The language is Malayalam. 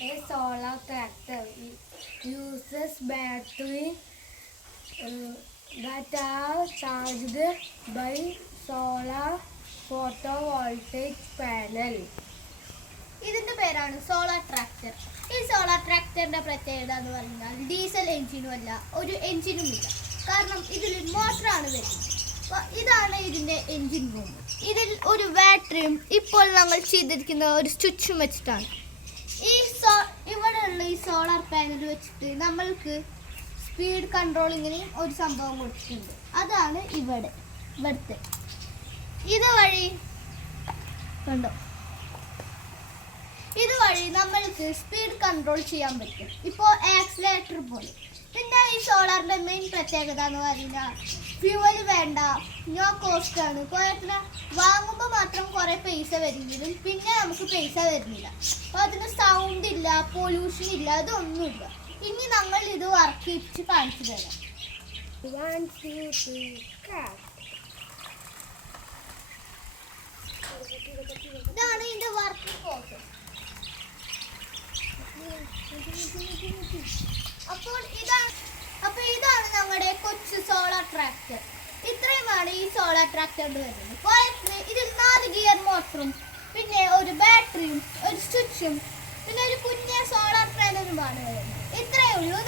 A solar tractor uses battery that are charged by solar photovoltaic panel. ഇതിന്റെ പേരാണ് സോളാർ ട്രാക്ടർ. ഈ സോളാർ ട്രാക്ടറിന്റെ പ്രത്യേകത എന്ന് പറഞ്ഞാൽ ഡീസൽ എഞ്ചിനും അല്ല, ഒരു എഞ്ചിനും ഇല്ല. കാരണം ഇതിൽ മോട്ടറാണ് വരുന്നത്. ഇതാണ് ഇതിന്റെ എഞ്ചിൻ റൂം. ഇതിൽ ഒരു ബാറ്ററിയും ഇപ്പോൾ നമ്മൾ ചെയ്തിരിക്കുന്ന ഒരു സ്വിച്ചും വെച്ചിട്ടാണ്. ഇവിടെയുള്ള ഈ സോളാർ പാനൽ വെച്ചിട്ട് നമ്മൾക്ക് സ്പീഡ് കൺട്രോളിങ്ങിനെയും ഒരു സംഭവം കൊടുത്തിട്ടുണ്ട്. അതാണ് ഇവിടുത്തെ ഇതുവഴി കണ്ടോ, ഇതുവഴി നമ്മൾക്ക് സ്പീഡ് കൺട്രോൾ ചെയ്യാൻ പറ്റും. ഇപ്പോൾ ആക്സിലേറ്റർ പോലെ. പിന്നെ ഈ സോളാറിന്റെ മെയിൻ പ്രത്യേകത എന്ന് പറഞ്ഞാൽ ഫ്യൂവൽ വേണ്ട, നോ കോസ്റ്റ് ആണ്. കുഴപ്പമില്ല, വാങ്ങുമ്പോൾ മാത്രം കുറേ പൈസ വരുമെങ്കിലും പിന്നെ നമുക്ക് പൈസ വരുന്നില്ല. അപ്പോൾ അതിന് സൗണ്ട് ഇല്ല, പൊല്യൂഷൻ ഇല്ല, അതൊന്നുമില്ല. ഇനി നമ്മൾ ഇത് വർക്ക് വെച്ച് കാണിച്ചു തരാം. ഇതാണ് ഇതിന്റെ വർക്ക് പ്രോസസ്. അപ്പോൾ ഇതാണ് നമ്മുടെ കൊച്ചു സോളാർ ട്രാക്ടർ. ഇത്രയുമാണ് ഈ സോളാർ ട്രാക്ടറിന്റെ വരുന്നത്. ഇതിൽ 4 ഗിയർ മോട്ടറും പിന്നെ ഒരു ബാറ്ററിയും ഒരു സ്വിച്ചും പിന്നെ ഒരു കുഞ്ഞ സോളാർ പാനലുമാണ് വരുന്നത്. ഇത്രയേ ഉള്ളൂ.